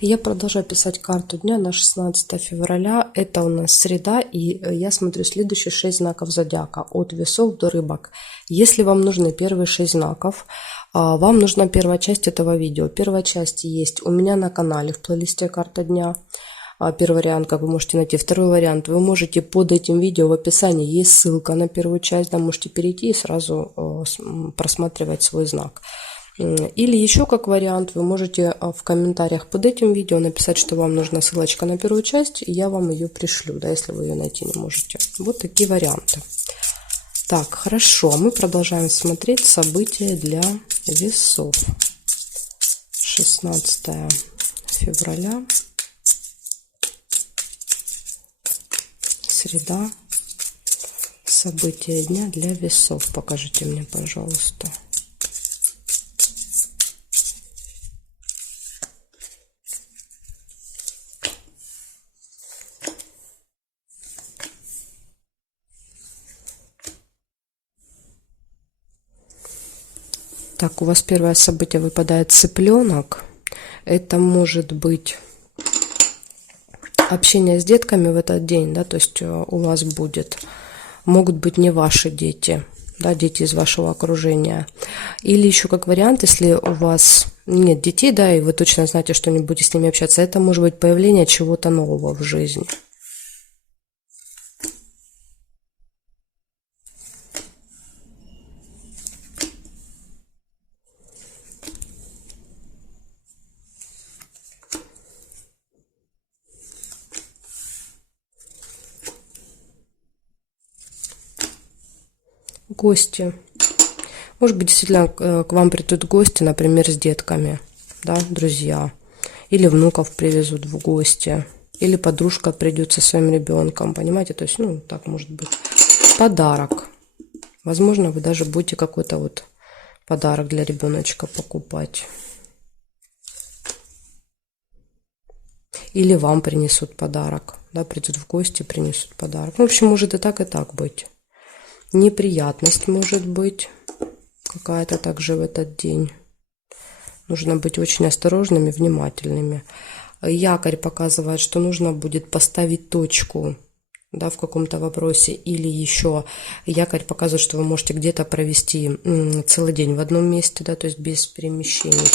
Я продолжаю писать карту дня на 16 февраля. Это у нас среда, и я смотрю следующие 6 знаков зодиака от весов до рыбок. Если вам нужны первые 6 знаков, вам нужна первая часть этого видео. Первая часть есть у меня на канале в плейлисте «Карта дня». Первый вариант, как вы можете найти. Второй вариант, вы можете под этим видео в описании есть ссылка на первую часть, да, можете перейти и сразу просматривать свой знак. Или еще как вариант, вы можете в комментариях под этим видео написать, что вам нужна ссылочка на первую часть, и я вам ее пришлю, да, если вы ее найти не можете. Вот такие варианты. Так, хорошо, мы продолжаем смотреть события для весов. 16 февраля, среда, события дня для весов. Покажите мне, пожалуйста. Так, у вас первое событие выпадает цыпленок. Это может быть общение с детками в этот день, да, то есть у вас могут быть не ваши дети, да, дети из вашего окружения. Или еще как вариант, если у вас нет детей, да, и вы точно знаете, что не будете с ними общаться, это может быть появление чего-то нового в жизни. Гости. Может быть, действительно к вам придут гости, например, с детками, да, друзья. Или внуков привезут в гости. Или подружка придет со своим ребенком, понимаете? То есть, ну, так может быть. Подарок. Возможно, вы даже будете какой-то вот подарок для ребеночка покупать. Или вам принесут подарок. Да, придут в гости, принесут подарок. Ну, в общем, может и так быть. Неприятность может быть какая-то также в этот день. Нужно быть очень осторожными, внимательными. Якорь показывает, что нужно будет поставить точку, да, в каком-то вопросе. Или еще якорь показывает, что вы можете где-то провести целый день в одном месте, да, то есть без перемещений.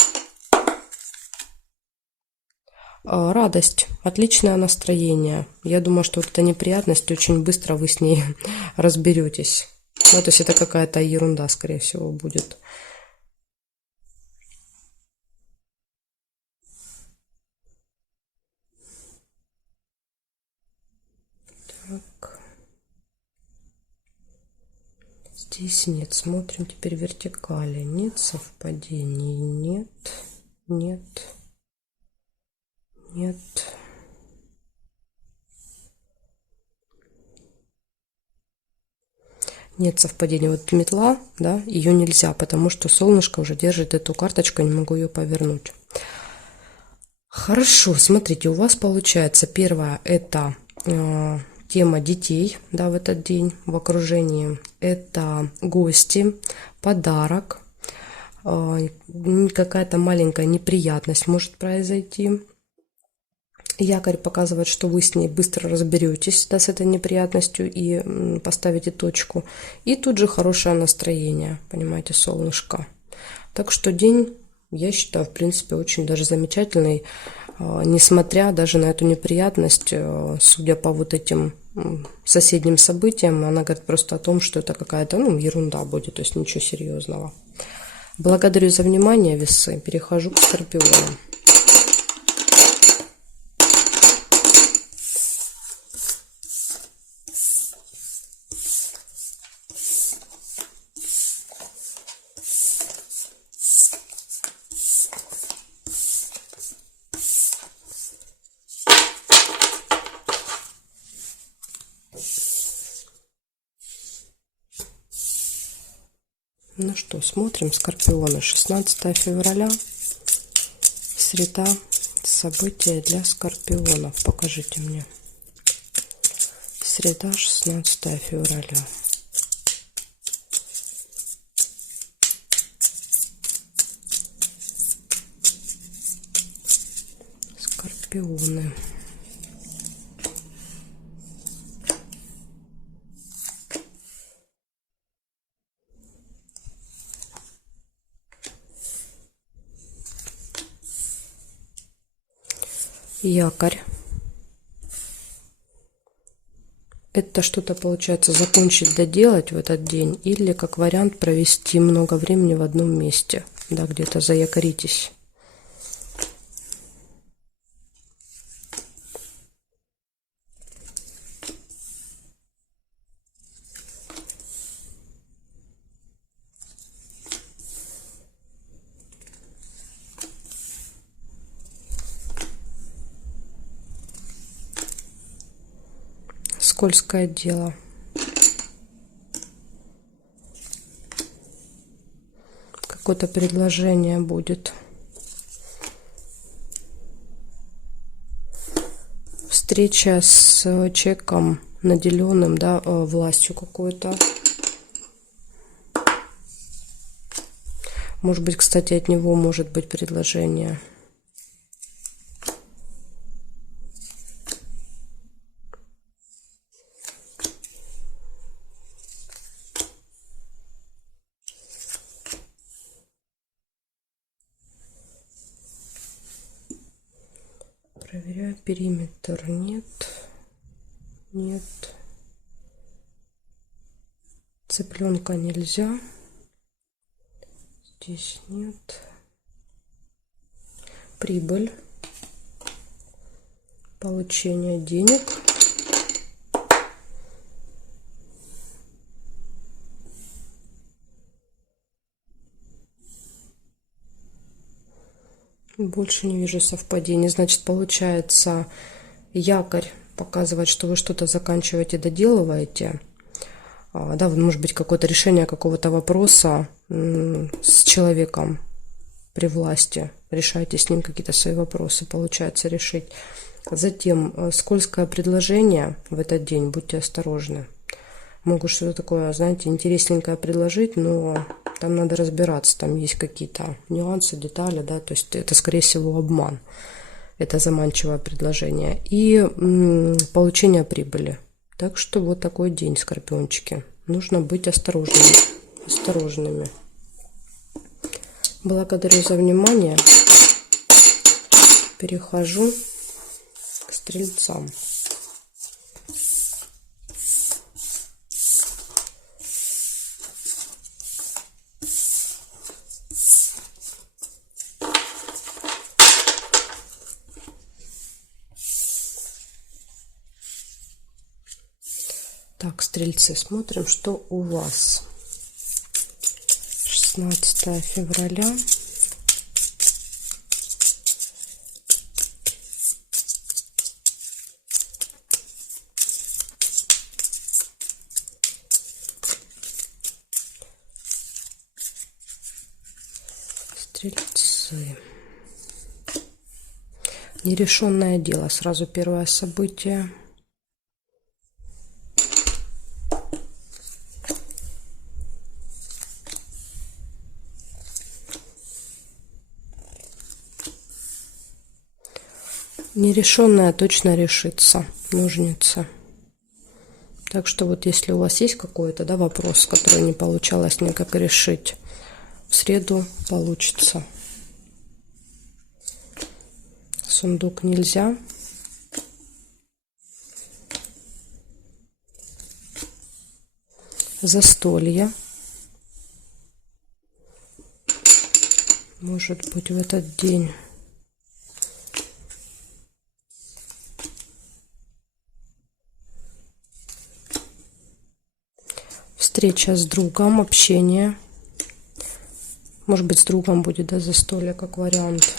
Радость, отличное настроение. Я думаю, что вот эта неприятность, очень быстро вы с ней разберетесь. Ну, то есть это какая-то ерунда, скорее всего, будет. Так. Здесь нет. Смотрим теперь вертикали. Нет совпадений. Нет. Нет. Нет. Нет совпадений. Вот метла, да, ее нельзя, потому что солнышко уже держит эту карточку, я не могу ее повернуть. Хорошо, смотрите, у вас получается первое это тема детей, да, в этот день в окружении. Это гости, подарок, какая-то маленькая неприятность может произойти. Якорь показывает, что вы с ней быстро разберетесь, да, с этой неприятностью и поставите точку. И тут же хорошее настроение, понимаете, солнышко. Так что день, я считаю, в принципе, очень даже замечательный, несмотря даже на эту неприятность, судя по вот этим соседним событиям, она говорит просто о том, что это какая-то, ну, ерунда будет, то есть ничего серьезного. Благодарю за внимание, весы. Перехожу к скорпиону. Ну что, смотрим скорпионы. 16 февраля, среда, события для скорпионов. Покажите мне. Среда, 16 февраля. Скорпионы. Якорь. Это что-то получается закончить, доделать в этот день, или как вариант провести много времени в одном месте. Да, где-то заякоритесь. Скользкое дело. Какое-то предложение будет. Встреча с человеком, наделенным, да, властью какой-то. Может быть, кстати, от него может быть предложение. Проверяю периметр. Нет. Нет. Цыпленка нельзя. Здесь нет. Прибыль. Получение денег. Больше не вижу совпадений. Значит, получается, якорь показывает, что вы что-то заканчиваете, доделываете. Да, может быть, какое-то решение какого-то вопроса с человеком при власти. Решаете с ним какие-то свои вопросы, получается решить. Затем, скользкое предложение в этот день. Будьте осторожны. Могут что-то такое, знаете, интересненькое предложить, но там надо разбираться, там есть какие-то нюансы, детали, да, то есть это, скорее всего, обман. Это заманчивое предложение. И получение прибыли. Так что вот такой день, скорпиончики. Нужно быть осторожными. Благодарю за внимание. Перехожу к стрельцам. Так, стрельцы, смотрим, что у вас. 16 февраля. Стрельцы. Нерешенное дело. Сразу первое событие. Нерешенное точно решится. Ножницы. Так что вот если у вас есть какой-то, да, вопрос, который не получалось никак решить, в среду получится. Сундук нельзя. Застолье. Может быть, в этот день. Встреча с другом, общение. Может быть, с другом будет, да, застолье как вариант.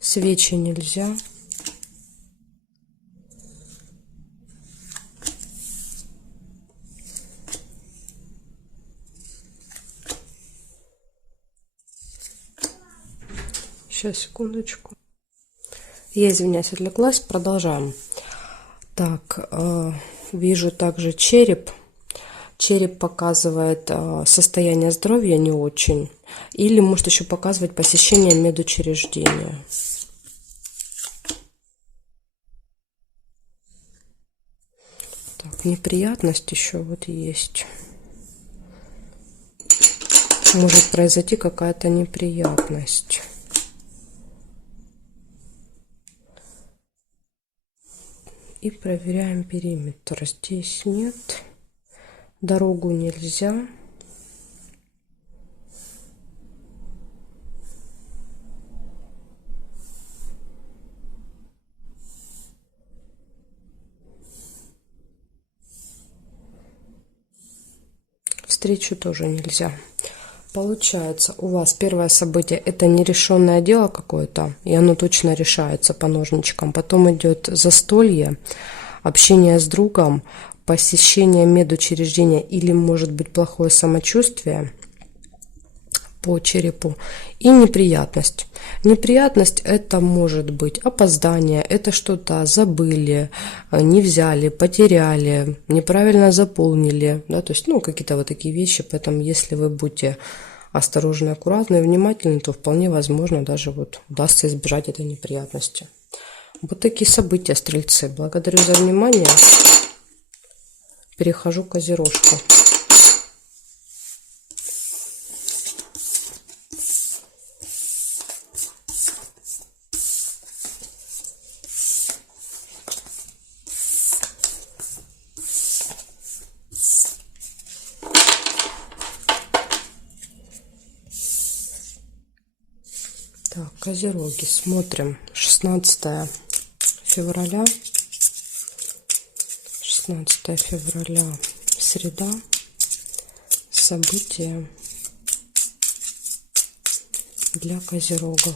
Свечи нельзя. Сейчас, секундочку. Я извиняюсь, отвлеклась. Продолжаем. Так, вижу также череп. череп показывает состояние здоровья не очень. Или может еще показывать посещение медучреждения. Так, неприятность еще вот есть. Может произойти какая-то неприятность. И проверяем периметр. Здесь нет. Дорогу нельзя. Встречу тоже нельзя. Получается, у вас первое событие – это нерешенное дело какое-то, и оно точно решается по ножничкам. Потом идет застолье, общение с другом, посещение медучреждения или, может быть, плохое самочувствие по черепу и неприятность. Неприятность – это может быть опоздание, это что-то забыли, не взяли, потеряли, неправильно заполнили, да, то есть, ну, какие-то вот такие вещи. Поэтому, если вы будете осторожны, аккуратны и внимательны, то вполне возможно даже вот удастся избежать этой неприятности. Вот такие события, стрельцы. Благодарю за внимание. Перехожу к козерожку. Так, козероги. Смотрим. 16 февраля. 16 февраля. Среда. События для козерогов.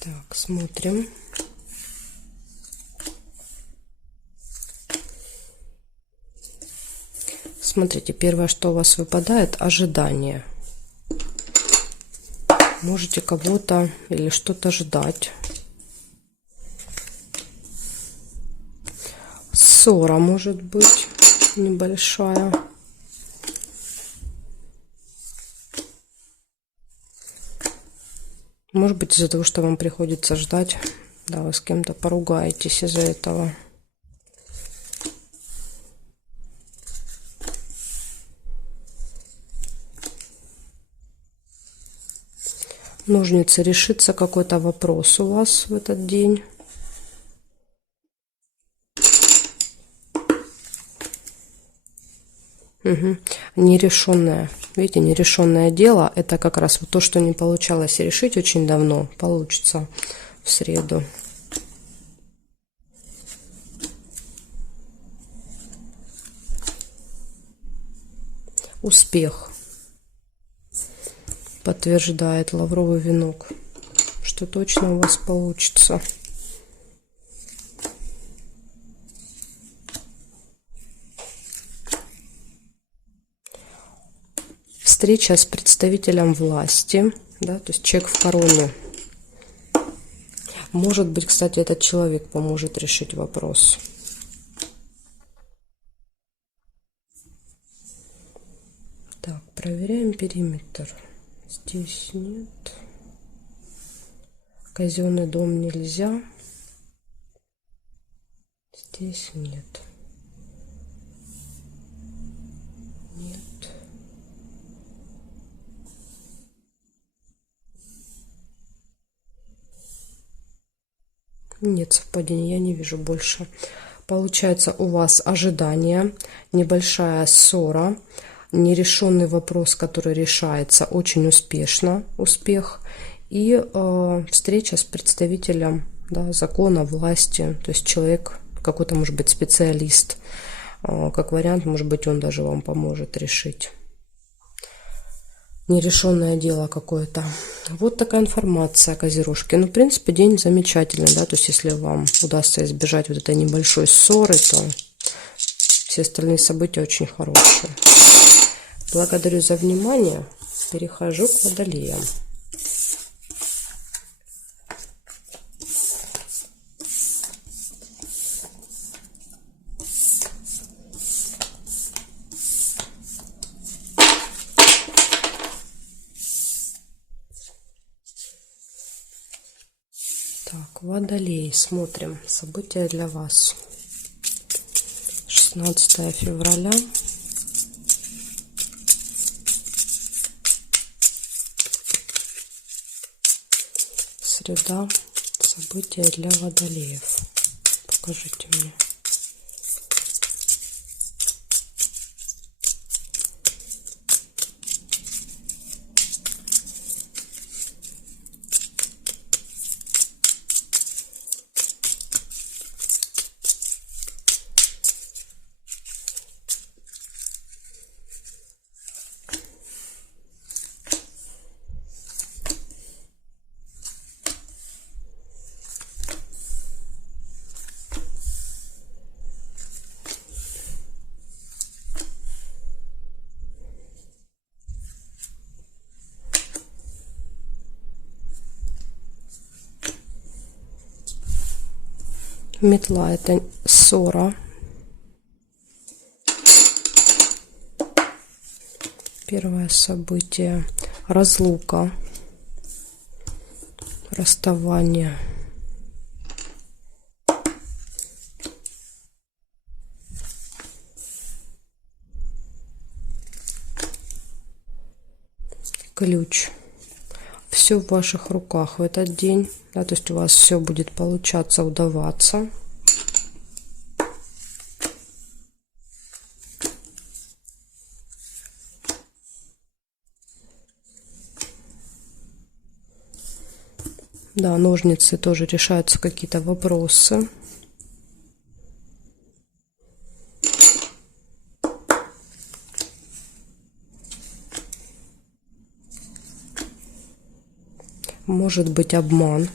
Так, смотрим. Смотрите, первое, что у вас выпадает, ожидание. Можете кого-то или что-то ждать. Ссора может быть небольшая. Может быть, из-за того, что вам приходится ждать, да, вы с кем-то поругаетесь из-за этого. Ножницы. Решится какой-то вопрос у вас в этот день. Угу. Нерешенное. Видите, нерешенное дело. Это как раз вот то, что не получалось решить очень давно. Получится в среду. Успех. Подтверждает лавровый венок, что точно у вас получится. Встреча с представителем власти, да, то есть человек в короне. Может быть, кстати, этот человек поможет решить вопрос. Так, проверяем периметр. Здесь нет. Казенный дом нельзя. Здесь нет. Нет. Нет совпадения, я не вижу больше. Получается, у вас ожидание, небольшая ссора, нерешенный вопрос, который решается очень успешно, успех, и встреча с представителем, да, закона, власти, то есть человек, какой-то, может быть, специалист, как вариант, может быть, он даже вам поможет решить нерешенное дело какое-то. Вот такая информация, козерожки. Ну, в принципе, день замечательный, да, то есть если вам удастся избежать вот этой небольшой ссоры, то Все остальные события очень хорошие. Благодарю за внимание. Перехожу к водолеям. Так, водолей. Смотрим события для вас. 16 февраля. Среда. События для водолеев. Покажите мне. Метла — это ссора. Первое событие — разлука, расставание. Ключ. Все в ваших руках в этот день, да, то есть у вас все будет получаться, удаваться. Да, ножницы, тоже решаются какие-то вопросы. Может быть обман.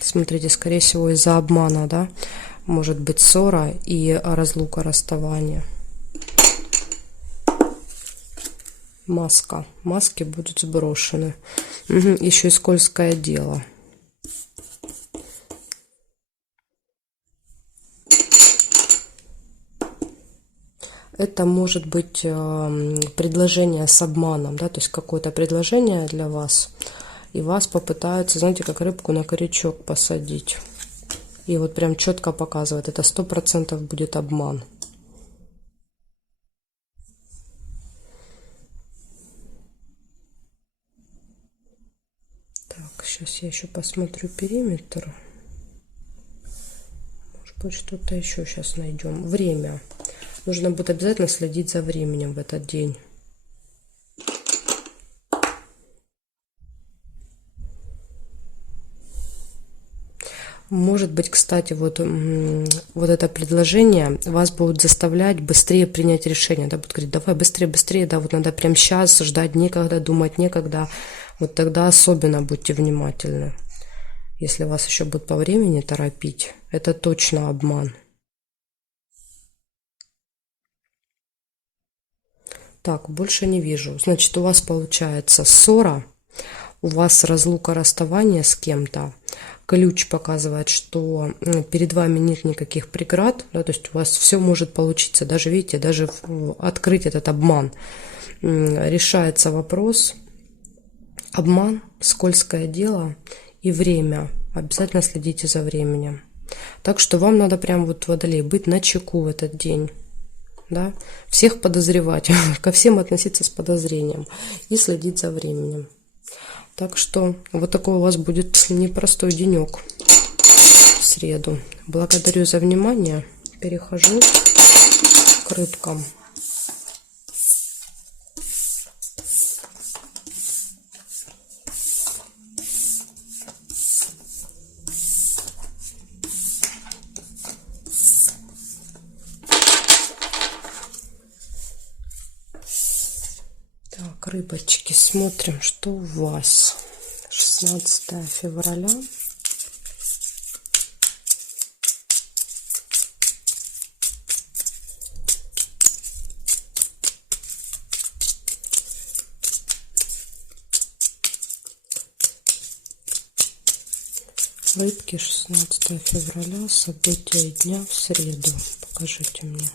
Смотрите, скорее всего, из-за обмана, да, может быть ссора и разлука, расставание. Маска. Маски будут сброшены. Еще и скользкое дело. Это может быть предложение с обманом, да, то есть какое-то предложение для вас, и вас попытаются, знаете, как рыбку на крючок посадить. И вот прям четко показывает, это 100% будет обман. Так, сейчас я еще посмотрю периметр. Может быть, что-то еще сейчас найдем. Время. Нужно будет обязательно следить за временем в этот день. Может быть, кстати, вот это предложение вас будет заставлять быстрее принять решение, да, будет говорить, давай быстрее, быстрее, да, вот надо прямо сейчас, ждать некогда, думать некогда, вот тогда особенно будьте внимательны. Если вас еще будут по времени торопить, это точно обман. Так, больше не вижу. Значит, у вас получается ссора, у вас разлука, расставание с кем-то. Ключ показывает, что перед вами нет никаких преград, да, то есть у вас все может получиться, даже, видите, даже открыть этот обман. Решается вопрос, обман, скользкое дело и время. Обязательно следите за временем. Так что вам надо прям вот, водолей, быть начеку в этот день. Да? Всех подозревать, ко всем относиться с подозрением и следить за временем. Так что вот такой у вас будет непростой денек в среду. Благодарю за внимание. Перехожу к рыбкам. Так, рыбочки, смотрим, что у вас. 16 февраля. Рыбки, 16 февраля, события дня в среду. Покажите мне.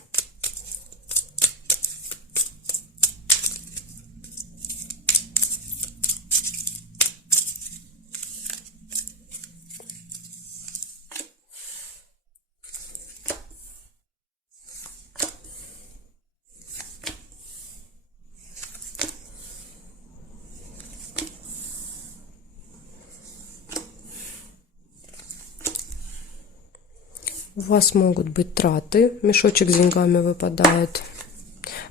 У вас могут быть траты, мешочек с деньгами выпадает.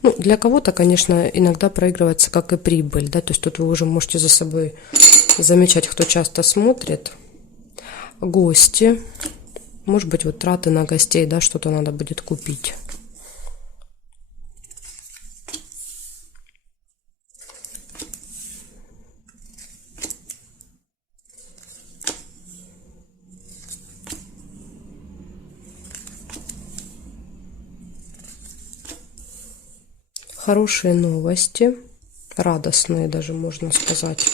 Ну, для кого-то, конечно, иногда проигрывается как и прибыль, да, то есть тут вы уже можете за собой замечать, кто часто смотрит. Гости, может быть, вот траты на гостей, да, что-то надо будет купить. Хорошие новости, радостные даже, можно сказать.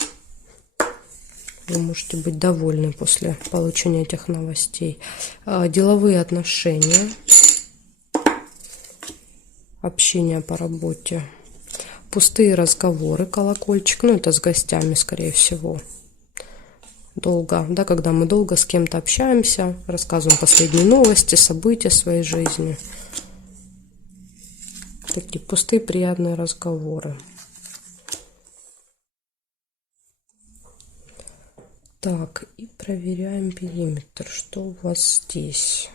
Вы можете быть довольны после получения этих новостей. Деловые отношения, общение по работе, пустые разговоры, колокольчик, ну это с гостями, скорее всего. Долго, да, когда мы долго с кем-то общаемся, рассказываем последние новости, события своей жизни. Такие пустые приятные разговоры. Так, и проверяем периметр. Что у вас здесь?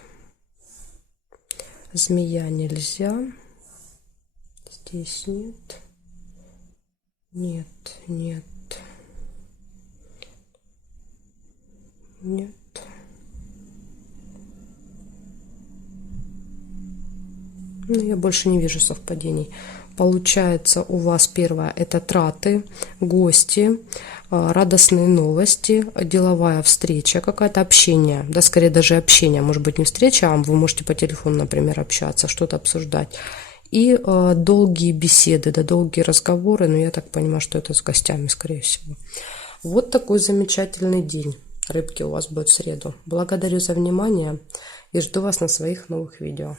Змея нельзя. Здесь нет. Нет, нет. Нет. Ну, я больше не вижу совпадений. Получается, у вас первое – это траты, гости, радостные новости, деловая встреча, какая-то общение, да, скорее даже общение, может быть, не встреча, а вы можете по телефону, например, общаться, что-то обсуждать. И долгие беседы, да, долгие разговоры, но я так понимаю, что это с гостями, скорее всего. Вот такой замечательный день, рыбки, у вас будет в среду. Благодарю за внимание и жду вас на своих новых видео.